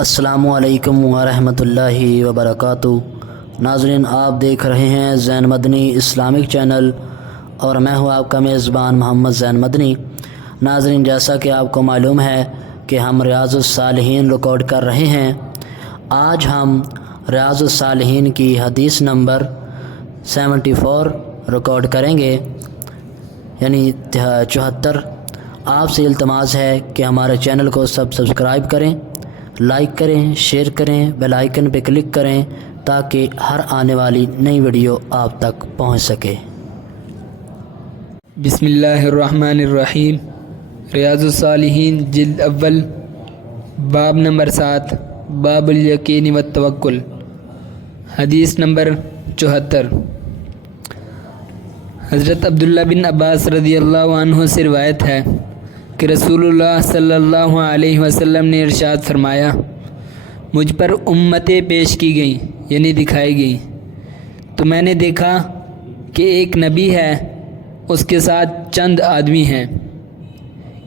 السلام علیکم ورحمۃ اللہ وبرکاتہ۔ ناظرین، آپ دیکھ رہے ہیں زین مدنی اسلامک چینل اور میں ہوں آپ کا میزبان محمد زین مدنی۔ ناظرین، جیسا کہ آپ کو معلوم ہے کہ ہم ریاض الصالحین ریکارڈ کر رہے ہیں۔ آج ہم ریاض الصالحین کی حدیث نمبر 74 ریکارڈ کریں گے، یعنی 74۔ آپ سے التماس ہے کہ ہمارے چینل کو سبسکرائب کریں، لائک کریں، شیئر کریں، بیل آئیکن پہ کلک کریں تاکہ ہر آنے والی نئی ویڈیو آپ تک پہنچ سکے۔ بسم اللہ الرحمن الرحیم۔ ریاض الصالحین جلد اول، باب نمبر 7، باب الیقین والتوکل، حدیث نمبر 74۔ حضرت عبداللہ بن عباس رضی اللہ عنہ سے روایت ہے کہ رسول اللہ صلی اللہ علیہ وسلم نے ارشاد فرمایا، مجھ پر امتیں پیش کی گئیں، یعنی دکھائی گئیں، تو میں نے دیکھا کہ ایک نبی ہے، اس کے ساتھ چند آدمی ہیں،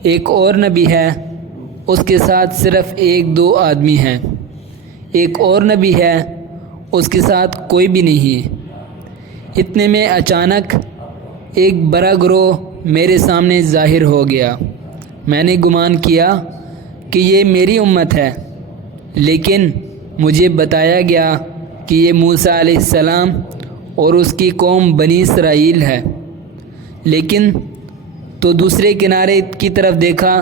ایک اور نبی ہے، اس کے ساتھ صرف 1-2 آدمی ہیں، ایک اور نبی ہے، اس کے ساتھ کوئی بھی نہیں۔ اتنے میں اچانک ایک بڑا گروہ میرے سامنے ظاہر ہو گیا۔ میں نے گمان کیا کہ یہ میری امت ہے، لیکن مجھے بتایا گیا کہ یہ موسیٰ علیہ السلام اور اس کی قوم بنی اسرائیل ہے۔ لیکن تو دوسرے کنارے کی طرف دیکھا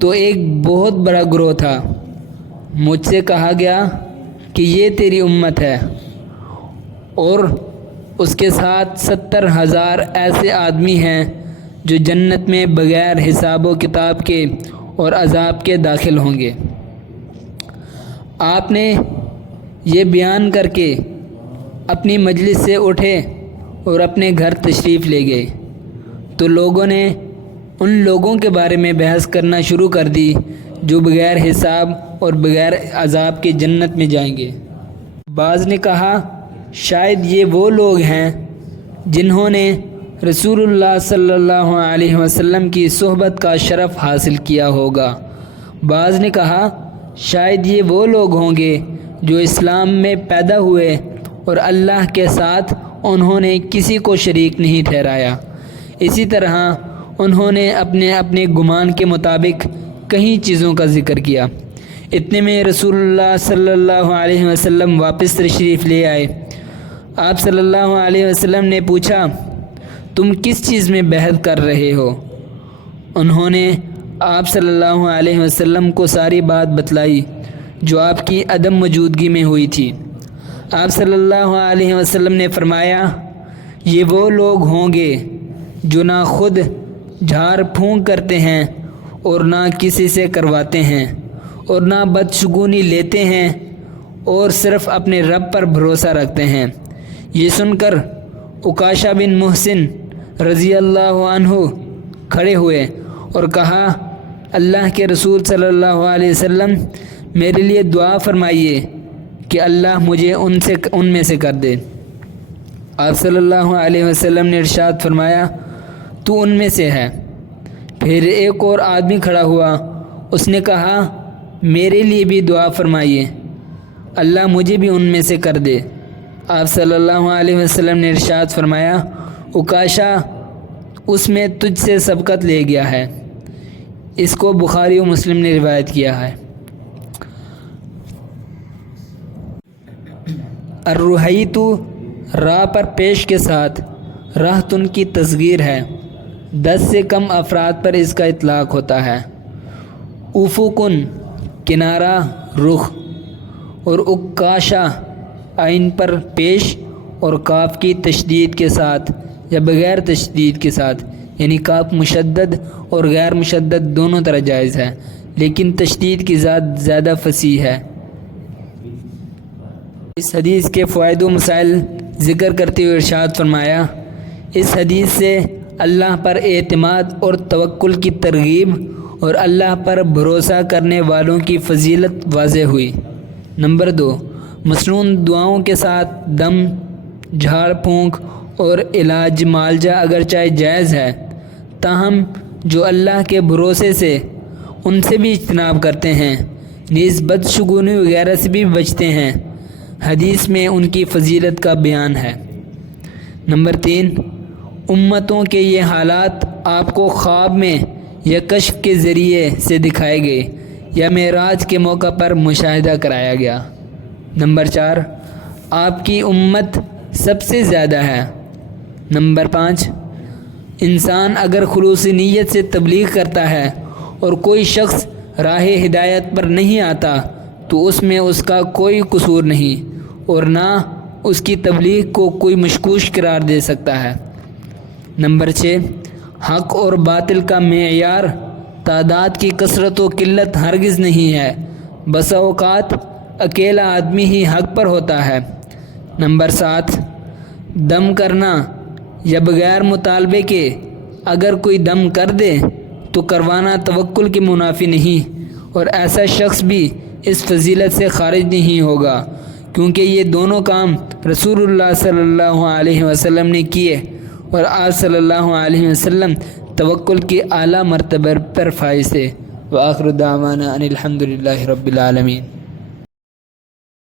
تو ایک بہت بڑا گروہ تھا۔ مجھ سے کہا گیا کہ یہ تیری امت ہے، اور اس کے ساتھ 70,000 ایسے آدمی ہیں جو جنت میں بغیر حساب و کتاب کے اور عذاب کے داخل ہوں گے۔ آپ نے یہ بیان کر کے اپنی مجلس سے اٹھے اور اپنے گھر تشریف لے گئے، تو لوگوں نے ان لوگوں کے بارے میں بحث کرنا شروع کر دی جو بغیر حساب اور بغیر عذاب کے جنت میں جائیں گے۔ بعض نے کہا شاید یہ وہ لوگ ہیں جنہوں نے رسول اللہ صلی اللہ علیہ وسلم کی صحبت کا شرف حاصل کیا ہوگا۔ بعض نے کہا شاید یہ وہ لوگ ہوں گے جو اسلام میں پیدا ہوئے اور اللہ کے ساتھ انہوں نے کسی کو شریک نہیں ٹھہرایا۔ اسی طرح انہوں نے اپنے اپنے گمان کے مطابق کئی چیزوں کا ذکر کیا۔ اتنے میں رسول اللہ صلی اللہ علیہ وسلم واپس تشریف لے آئے۔ آپ صلی اللہ علیہ وسلم نے پوچھا، تم کس چیز میں بحث کر رہے ہو؟ انہوں نے آپ صلی اللہ علیہ وسلم کو ساری بات بتلائی جو آپ کی عدم موجودگی میں ہوئی تھی۔ آپ صلی اللہ علیہ وسلم نے فرمایا، یہ وہ لوگ ہوں گے جو نہ خود جھاڑ پھونک کرتے ہیں اور نہ کسی سے کرواتے ہیں اور نہ بدشگونی لیتے ہیں اور صرف اپنے رب پر بھروسہ رکھتے ہیں۔ یہ سن کر عکاشہ بن محسن رضی اللہ عنہ کھڑے ہوئے اور کہا، اللہ کے رسول صلی اللہ علیہ وسلم، میرے لیے دعا فرمائیے کہ اللہ مجھے ان میں سے کر دے۔ آپ صلی اللہ علیہ وسلم نے ارشاد فرمایا، تو ان میں سے ہے۔ پھر ایک اور آدمی کھڑا ہوا، اس نے کہا، میرے لیے بھی دعا فرمائیے، اللہ مجھے بھی ان میں سے کر دے۔ آپ صلی اللہ علیہ وسلم نے ارشاد فرمایا، عکاشہ اس میں تجھ سے سبقت لے گیا ہے۔ اس کو بخاری و مسلم نے روایت کیا ہے۔ الرحیت راہ پر پیش کے ساتھ راحتن کی تصغیر ہے، 10 سے کم افراد پر اس کا اطلاق ہوتا ہے۔ افقن کنارہ، رخ، اور عکاشہ عین پر پیش اور کاف کی تشدید کے ساتھ یا بغیر تشدید کے ساتھ، یعنی کاف مشدد اور غیر مشدد دونوں طرح جائز ہے، لیکن تشدید کی ذات زیادہ فصیح ہے۔ اس حدیث کے فوائد و مسائل ذکر کرتے ہوئے ارشاد فرمایا، اس حدیث سے اللہ پر اعتماد اور توکل کی ترغیب اور اللہ پر بھروسہ کرنے والوں کی فضیلت واضح ہوئی۔ نمبر 2، مسنون دعاؤں کے ساتھ دم، جھاڑ پھونک اور علاج معالجہ اگرچہ جائز ہے، تاہم جو اللہ کے بھروسے سے ان سے بھی اجتناب کرتے ہیں نیز بدشگونی وغیرہ سے بھی بچتے ہیں۔ حدیث میں ان کی فضیلت کا بیان ہے۔ نمبر 3، امتوں کے یہ حالات آپ کو خواب میں یا کشف کے ذریعے سے دکھائے گئے یا معراج کے موقع پر مشاہدہ کرایا گیا۔ نمبر 4، آپ کی امت سب سے زیادہ ہے۔ نمبر 5، انسان اگر خلوص نیت سے تبلیغ کرتا ہے اور کوئی شخص راہ ہدایت پر نہیں آتا تو اس میں اس کا کوئی قصور نہیں اور نہ اس کی تبلیغ کو کوئی مشکوک قرار دے سکتا ہے۔ نمبر 6، حق اور باطل کا معیار تعداد کی کثرت و قلت ہرگز نہیں ہے، بسا اوقات اکیلا آدمی ہی حق پر ہوتا ہے۔ نمبر 7، دم کرنا یا بغیر مطالبے کے اگر کوئی دم کر دے تو کروانا توکل کے منافی نہیں، اور ایسا شخص بھی اس فضیلت سے خارج نہیں ہوگا، کیونکہ یہ دونوں کام رسول اللہ صلی اللہ علیہ وسلم نے کیے اور آپ صلی اللہ علیہ وسلم توکل کی اعلیٰ مرتبہ پر فائز تھے۔ وآخر دعوانا ان الحمد للہ رب العالمین۔